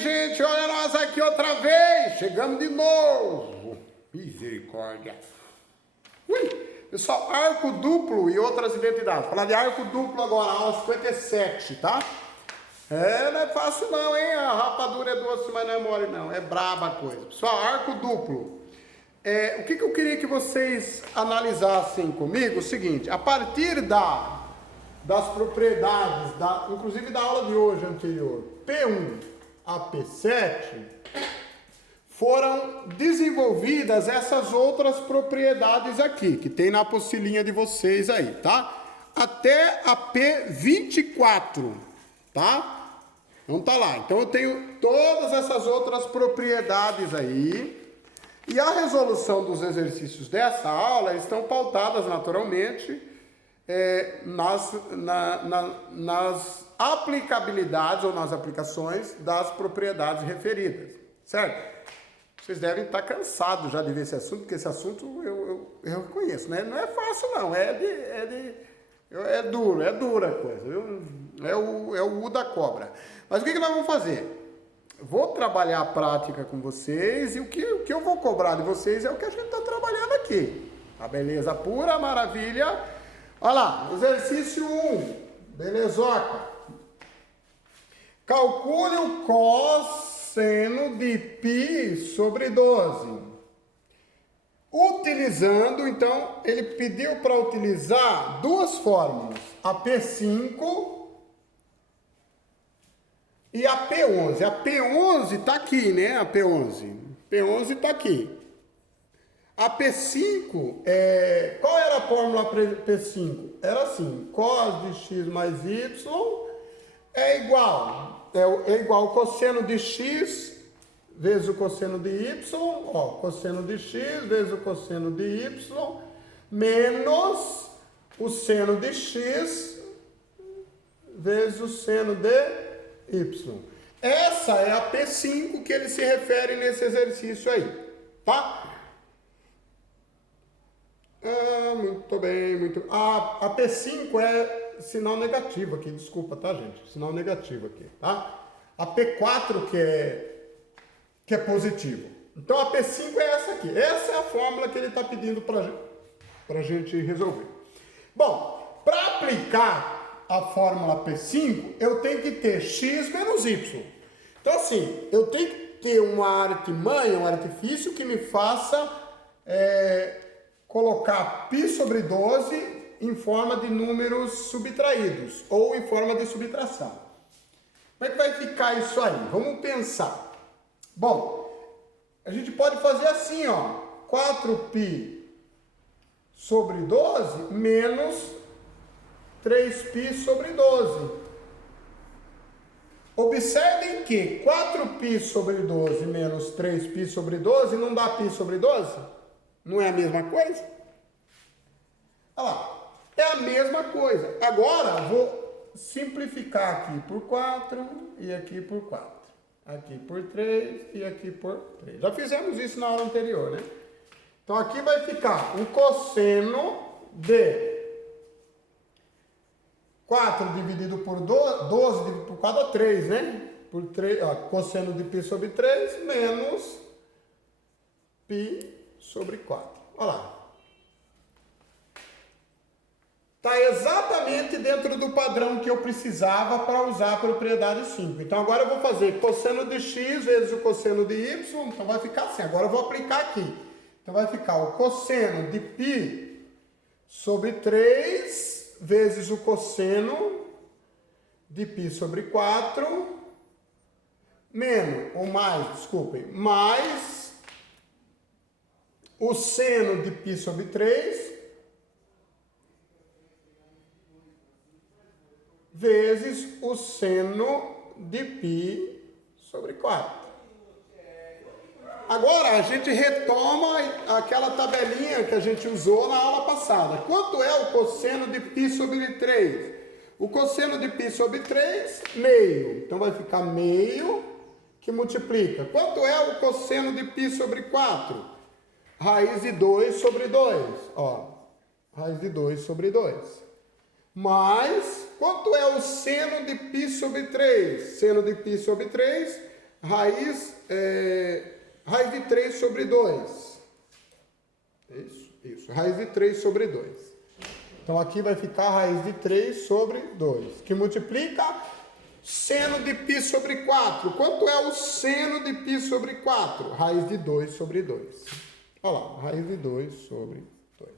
gente, olha nós aqui outra vez, chegamos de novo, misericórdia. Pessoal, arco duplo e outras identidades. Falar de arco duplo agora, aula 57, tá? Não é fácil não, hein? A rapadura é doce, mas não é mole não, é braba a coisa. Pessoal, arco duplo. O que eu queria que vocês analisassem comigo? O seguinte, a partir das propriedades, inclusive da aula de hoje anterior, P1 a P7, foram desenvolvidas essas outras propriedades aqui, que tem na apostilinha de vocês aí, tá? Até a P24, tá? Então tá lá. Então eu tenho todas essas outras propriedades aí. E a resolução dos exercícios dessa aula estão pautadas naturalmente nas aplicabilidades ou nas aplicações das propriedades referidas, certo? Vocês devem estar cansados já de ver esse assunto, porque esse assunto eu conheço, né? Não é fácil não, é dura a coisa, viu? É o U da cobra. Mas o que nós vamos fazer? Vou trabalhar a prática com vocês e o que eu vou cobrar de vocês é o que a gente está trabalhando aqui. A beleza pura, maravilha. Olha lá, exercício 1, belezoca. Calcule o cosseno de π sobre 12. Utilizando, então, ele pediu para utilizar duas fórmulas, a P5 e a P11. A P11 está aqui, né? A P11. P11 está aqui. A P5, qual era a fórmula P5? Era assim, cos de x mais y é igual ao cosseno de x vezes o cosseno de y, cosseno de x vezes o cosseno de y, menos o seno de x vezes o seno de y. Essa é a P5 que ele se refere nesse exercício aí, tá? Muito bem, muito... A P5 é sinal negativo aqui, desculpa, tá, gente? Sinal negativo aqui, tá? A P4 que é positivo. Então, a P5 é essa aqui. Essa é a fórmula que ele está pedindo pra gente resolver. Bom, para aplicar a fórmula P5, eu tenho que ter x menos y. Então, assim, eu tenho que ter uma artimanha, um artifício que me faça colocar π sobre 12 em forma de números subtraídos ou em forma de subtração. Como é que vai ficar isso aí? Vamos pensar. Bom, a gente pode fazer assim, 4π sobre 12 menos 3π sobre 12. Observem que 4π sobre 12 menos 3π sobre 12 não dá π sobre 12? Não é a mesma coisa? Olha lá, é a mesma coisa. Agora, vou simplificar aqui por 4 e aqui por 4. Aqui por 3 e aqui por 3. Já fizemos isso na aula anterior, né? Então, aqui vai ficar o cosseno de 4 dividido por 12 dividido por 4 é 3, né? Por 3, cosseno de π sobre 3 menos π sobre 4. Olha lá. Está exatamente dentro do padrão que eu precisava para usar a propriedade 5. Então, agora eu vou fazer cosseno de x vezes o cosseno de y. Então, vai ficar assim. Agora eu vou aplicar aqui. Então, vai ficar o cosseno de π sobre 3 vezes o cosseno de π sobre 4 mais o seno de π sobre 3 vezes o seno de π sobre 4. Agora a gente retoma aquela tabelinha que a gente usou na aula passada. Quanto é o cosseno de π sobre 3? O cosseno de π sobre 3, meio. Então vai ficar meio que multiplica. Quanto é o cosseno de π sobre 4? Raiz de 2 sobre 2. Raiz de 2 sobre 2. Mais, quanto é o seno de π sobre 3? Seno de π sobre 3, raiz de 3 sobre 2. Isso, raiz de 3 sobre 2. Então aqui vai ficar raiz de 3 sobre 2, que multiplica seno de π sobre 4. Quanto é o seno de π sobre 4? Raiz de 2 sobre 2. Olha lá, raiz de 2 sobre 2.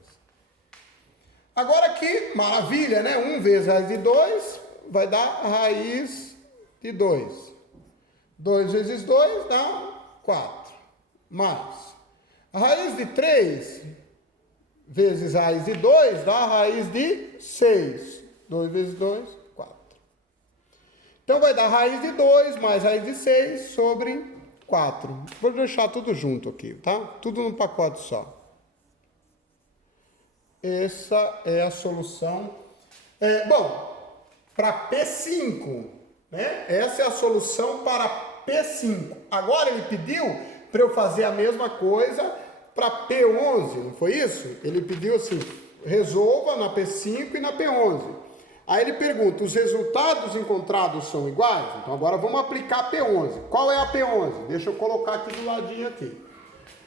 Agora aqui, maravilha, né? 1 vezes raiz de 2 vai dar raiz de 2. 2 vezes 2 dá 4. Mais a raiz de 3 vezes raiz de 2 dá a raiz de 6. 2 vezes 2, 4. Então vai dar raiz de 2 mais raiz de 6 sobre 4. Vou deixar tudo junto aqui, tá? Tudo num pacote só. Essa é a solução. Bom, para P5, né? Essa é a solução para P5. Agora ele pediu para eu fazer a mesma coisa para P11, não foi isso? Ele pediu assim, resolva na P5 e na P11. Aí ele pergunta, os resultados encontrados são iguais? Então agora vamos aplicar a P11. Qual é a P11? Deixa eu colocar aqui do ladinho aqui.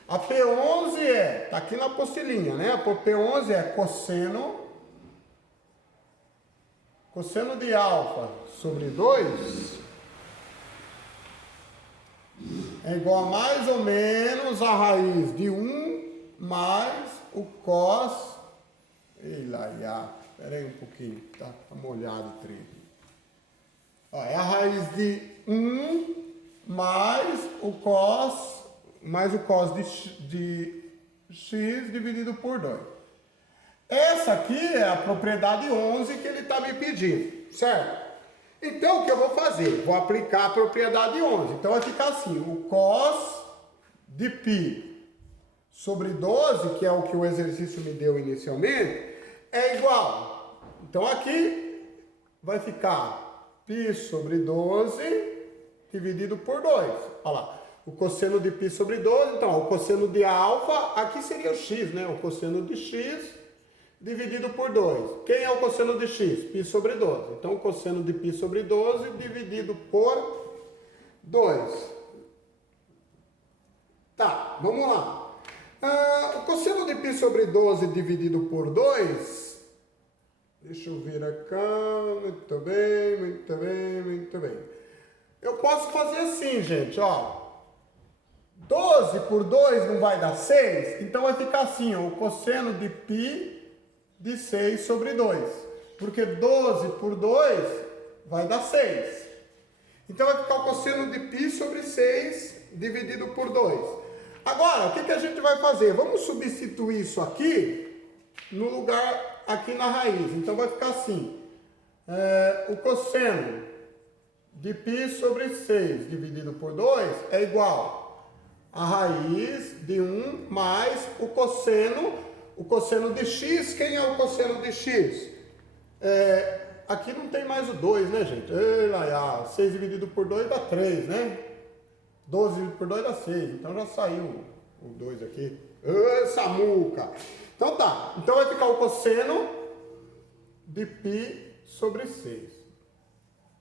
A P11 tá aqui na apostilinha, né? A P11 é cosseno de alfa sobre 2 é igual a mais ou menos a raiz de 1 mais o cos. Espera aí um pouquinho, tá molhado o treino. É a raiz de 1 mais o cos de x dividido por 2. Essa aqui é a propriedade 11 que ele está me pedindo, certo? Então, o que eu vou fazer? Vou aplicar a propriedade 11. Então, vai ficar assim, o cos de π sobre 12, que é o que o exercício me deu inicialmente, é igual. Então, aqui vai ficar π sobre 12 dividido por 2. Olha lá, o cosseno de π sobre 12, então, o cosseno de alfa, aqui seria o x, né? O cosseno de x dividido por 2. Quem é o cosseno de x? Π sobre 12. Então, o cosseno de π sobre 12 dividido por 2. Tá, vamos lá. O cosseno de π sobre 12 dividido por 2, deixa eu ver cá, muito bem, muito bem, muito bem. Eu posso fazer assim, gente, ó. 12 por 2 não vai dar 6? Então vai ficar assim, ó, o cosseno de π de 6 sobre 2. Porque 12 por 2 vai dar 6. Então vai ficar o cosseno de π sobre 6 dividido por 2. Agora, o que a gente vai fazer? Vamos substituir isso aqui no lugar aqui na raiz. Então vai ficar assim. O cosseno de π sobre 6 dividido por 2 é igual a raiz de 1 mais o cosseno de x. Quem é o cosseno de x? Aqui não tem mais o 2, né, gente? 6 dividido por 2 dá 3, né? 12 dividido por 2 dá 6. Então já saiu o 2 aqui. Samuca! Então tá. Então vai ficar o cosseno de π sobre 6.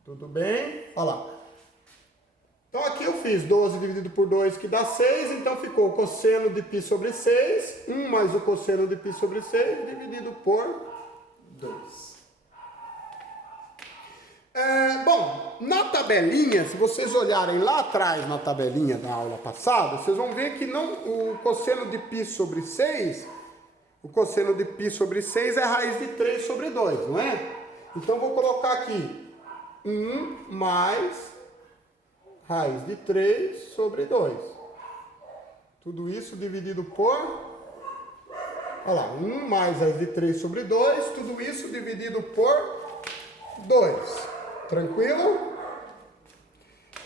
Tudo bem? Olha lá. Então aqui eu fiz 12 dividido por 2 que dá 6. Então ficou o cosseno de π sobre 6. 1 mais o cosseno de π sobre 6 dividido por 2. Bom, na tabelinha, se vocês olharem lá atrás na tabelinha da aula passada, vocês vão ver que o cosseno de π sobre 6, o cosseno de π sobre 6 é raiz de 3 sobre 2, não é? Então vou colocar aqui 1 mais raiz de 3 sobre 2. Tudo isso dividido por... Olha lá, 1 mais raiz de 3 sobre 2, tudo isso dividido por 2. Tranquilo?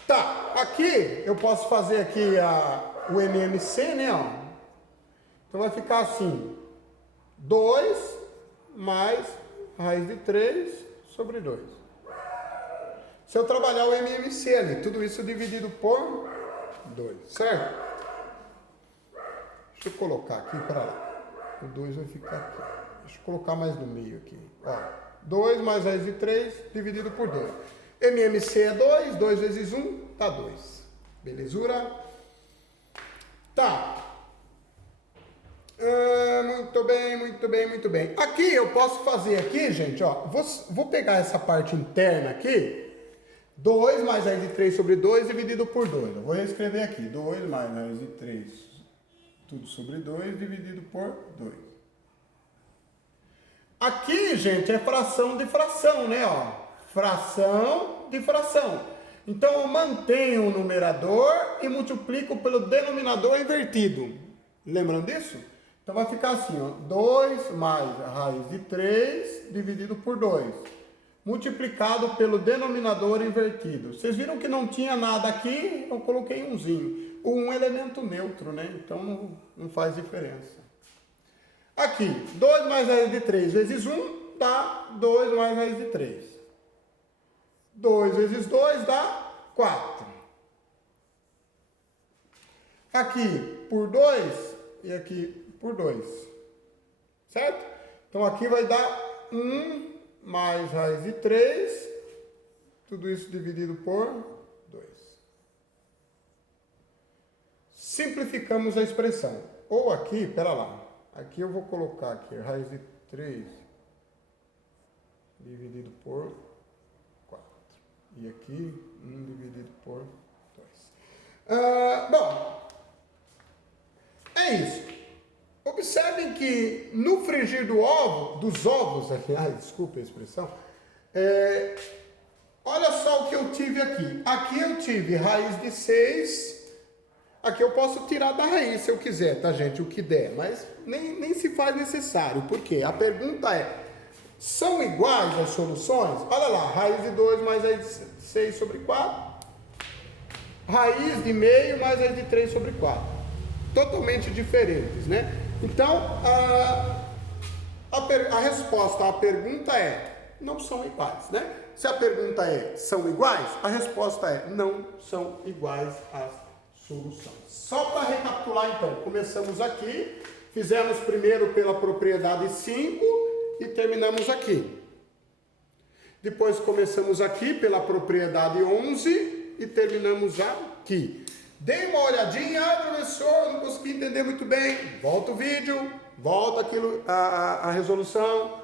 Tá, aqui eu posso fazer aqui o MMC, né? Ó. Então vai ficar assim, 2 mais raiz de 3 sobre 2. Se eu trabalhar o MMC ali, tudo isso dividido por 2, certo? Deixa eu colocar aqui para lá. O 2 vai ficar aqui. Deixa eu colocar mais no meio aqui. Ó. 2 mais raiz de 3 dividido por 2. MMC é 2, 2 vezes 1 dá 2. Belezura? Tá. Muito bem, muito bem, muito bem. Aqui eu posso fazer aqui, gente, ó. Vou pegar essa parte interna aqui. 2 mais raiz de 3 sobre 2 dividido por 2. Eu vou reescrever aqui. 2 mais raiz de 3, tudo sobre 2 dividido por 2. Aqui, gente, é fração de fração, né? Ó. Fração de fração. Então, eu mantenho o numerador e multiplico pelo denominador invertido. Lembram disso? Então, vai ficar assim, ó. 2 mais raiz de 3 dividido por 2. Multiplicado pelo denominador invertido. Vocês viram que não tinha nada aqui? Eu coloquei umzinho. O 1 é elemento neutro, né? Então, não faz diferença. Aqui, 2 mais raiz de 3 vezes 1 dá 2 mais raiz de 3. 2 vezes 2 dá 4. Aqui por 2 e aqui por 2. Certo? Então aqui vai dar 1 mais raiz de 3. Tudo isso dividido por 2. Simplificamos a expressão. Ou aqui, pera lá. Aqui eu vou colocar aqui raiz de 3 dividido por 4. E aqui 1 dividido por 2. Bom, é isso. Observem que no frigir dos ovos, aliás, desculpa a expressão, olha só o que eu tive aqui. Aqui eu tive raiz de 6. Aqui eu posso tirar da raiz se eu quiser, tá, gente? O que der, mas nem se faz necessário. Por quê? A pergunta é, são iguais as soluções? Olha lá, raiz de 2 mais raiz de 6 sobre 4. Raiz de meio mais raiz de 3 sobre 4. Totalmente diferentes, né? Então, a resposta à pergunta é, não são iguais, né? Se a pergunta é, são iguais? A resposta é, não são iguais as soluções. Só para recapitular, então, começamos aqui, fizemos primeiro pela propriedade 5 e terminamos aqui. Depois começamos aqui pela propriedade 11 e terminamos aqui. Dê uma olhadinha, professor, não consegui entender muito bem. Volta o vídeo, volta aquilo, a resolução,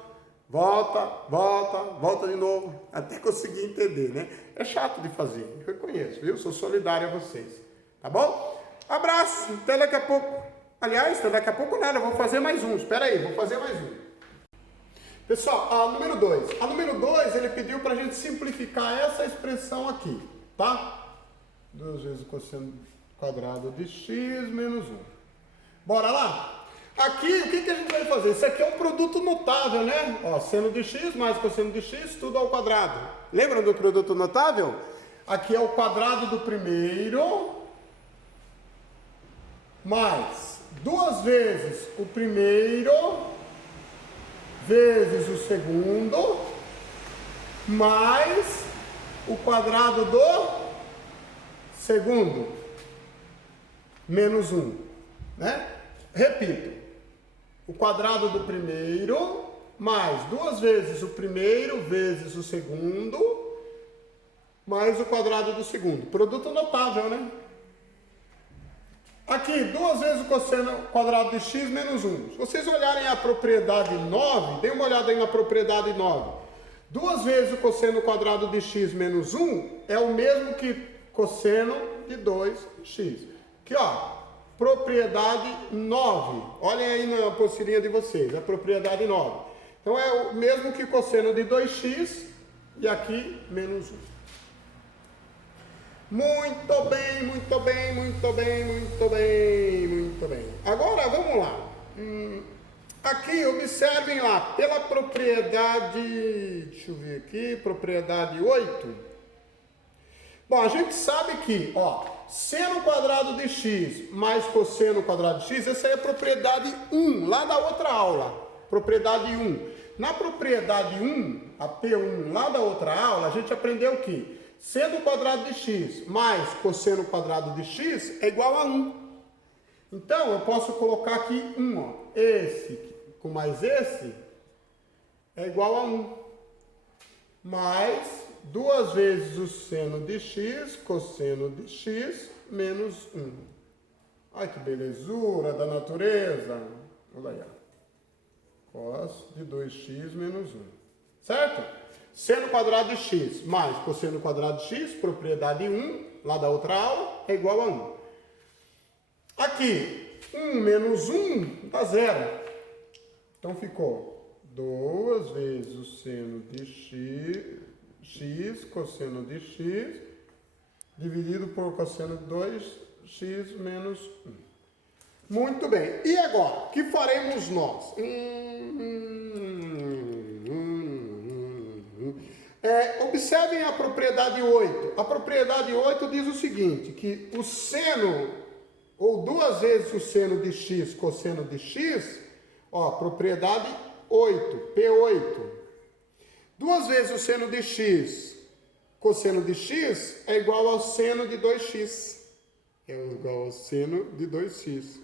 volta de novo, até conseguir entender, né? É chato de fazer, eu reconheço, viu? Sou solidário a vocês, tá bom? Abraço, até daqui a pouco. Aliás, até daqui a pouco nada, eu vou fazer mais um, espera aí, vou fazer mais um. Pessoal, a número 2. A número 2, ele pediu para a gente simplificar essa expressão aqui, tá? 2 vezes o cosseno quadrado de x menos 1. Bora lá? Aqui, o que a gente vai fazer? Isso aqui é um produto notável, né? Ó, seno de x mais cosseno de x, tudo ao quadrado. Lembram do produto notável? Aqui é o quadrado do primeiro, mais 2 vezes o primeiro, vezes o segundo, mais o quadrado do segundo, menos 1, né? Repito, o quadrado do primeiro, mais 2 vezes o primeiro, vezes o segundo, mais o quadrado do segundo. Produto notável, né? Aqui, 2 vezes o cosseno quadrado de x menos 1. Se vocês olharem a propriedade 9, dê uma olhada aí na propriedade 9. 2 vezes o cosseno quadrado de x menos 1 é o mesmo que cosseno de 2x. Aqui, ó, propriedade 9. Olhem aí na apostilinha de vocês, a propriedade 9. Então, é o mesmo que cosseno de 2x e aqui menos 1. Muito bem, muito bem, muito bem, muito bem, muito bem. Agora, vamos lá. Aqui, observem lá, pela propriedade, deixa eu ver aqui, propriedade 8. Bom, a gente sabe que, ó, seno quadrado de x mais cosseno quadrado de x, essa é a propriedade 1, lá da outra aula. Propriedade 1. Na propriedade 1, a P1, lá da outra aula, a gente aprendeu o quê? Seno quadrado de x mais cosseno quadrado de x é igual a 1. Então, eu posso colocar aqui 1, ó. Esse com mais esse é igual a 1. Mais 2 vezes o seno de x, cosseno de x, menos 1. Olha que belezura da natureza. Olha aí, ó. Cos de 2x menos 1. Certo? Seno quadrado de x mais cosseno quadrado de x, propriedade 1, lá da outra aula, é igual a 1. Aqui, 1 menos 1 dá 0. Então ficou 2 vezes o seno de x, cosseno de x, dividido por cosseno de 2x menos 1. Muito bem. E agora, o que faremos nós? Observem a propriedade 8. A propriedade 8 diz o seguinte, que o seno, ou 2 vezes o seno de x, cosseno de x, ó, propriedade 8, P8. 2 vezes o seno de x, cosseno de x, é igual ao seno de 2x. É igual ao seno de 2x.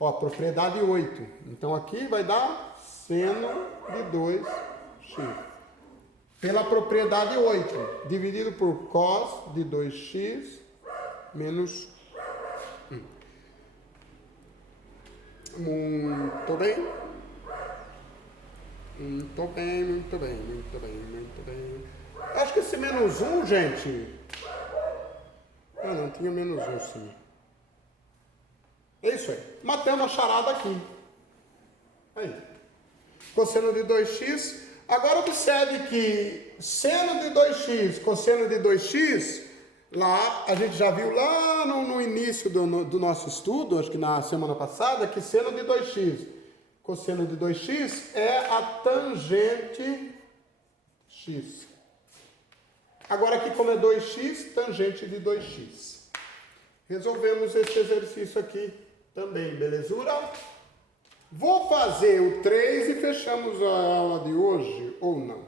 Ó, propriedade 8. Então aqui vai dar seno de 2x. Pela propriedade 8, dividido por cos de 2x menos 1. Muito bem. Muito bem, muito bem, muito bem, muito bem. Acho que esse menos 1, gente... Ah, não, tinha menos 1, sim. É isso aí. Matamos a charada aqui. Aí. Cosseno de 2x... Agora observe que seno de 2x, cosseno de 2x, lá, a gente já viu lá no início do nosso estudo, acho que na semana passada, que seno de 2x, cosseno de 2x é a tangente x. Agora aqui como é 2x, tangente de 2x. Resolvemos esse exercício aqui também, belezura? Vou fazer o 3 e fechamos a aula de hoje, ou não?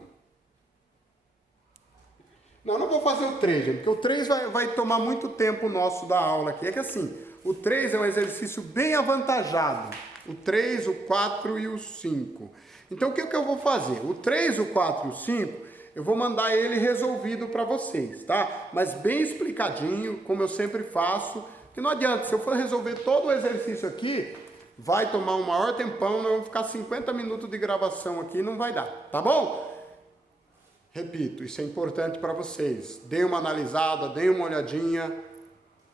Não vou fazer o 3, gente, porque o 3 vai tomar muito tempo nosso da aula aqui. É que assim, o 3 é um exercício bem avantajado. O 3, o 4 e o 5. Então, o que eu vou fazer? O 3, o 4 e o 5, eu vou mandar ele resolvido para vocês, tá? Mas bem explicadinho, como eu sempre faço. Que não adianta, se eu for resolver todo o exercício aqui... vai tomar um maior tempão, nós vamos ficar 50 minutos de gravação aqui, não vai dar, tá bom? Repito, isso é importante para vocês. Deem uma analisada, deem uma olhadinha,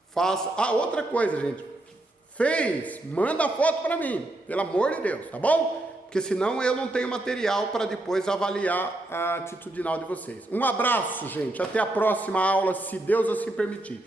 faça... Ah, outra coisa, gente. Fez, manda a foto para mim, pelo amor de Deus, tá bom? Porque senão eu não tenho material para depois avaliar a atitudinal de vocês. Um abraço, gente, até a próxima aula, se Deus assim permitir.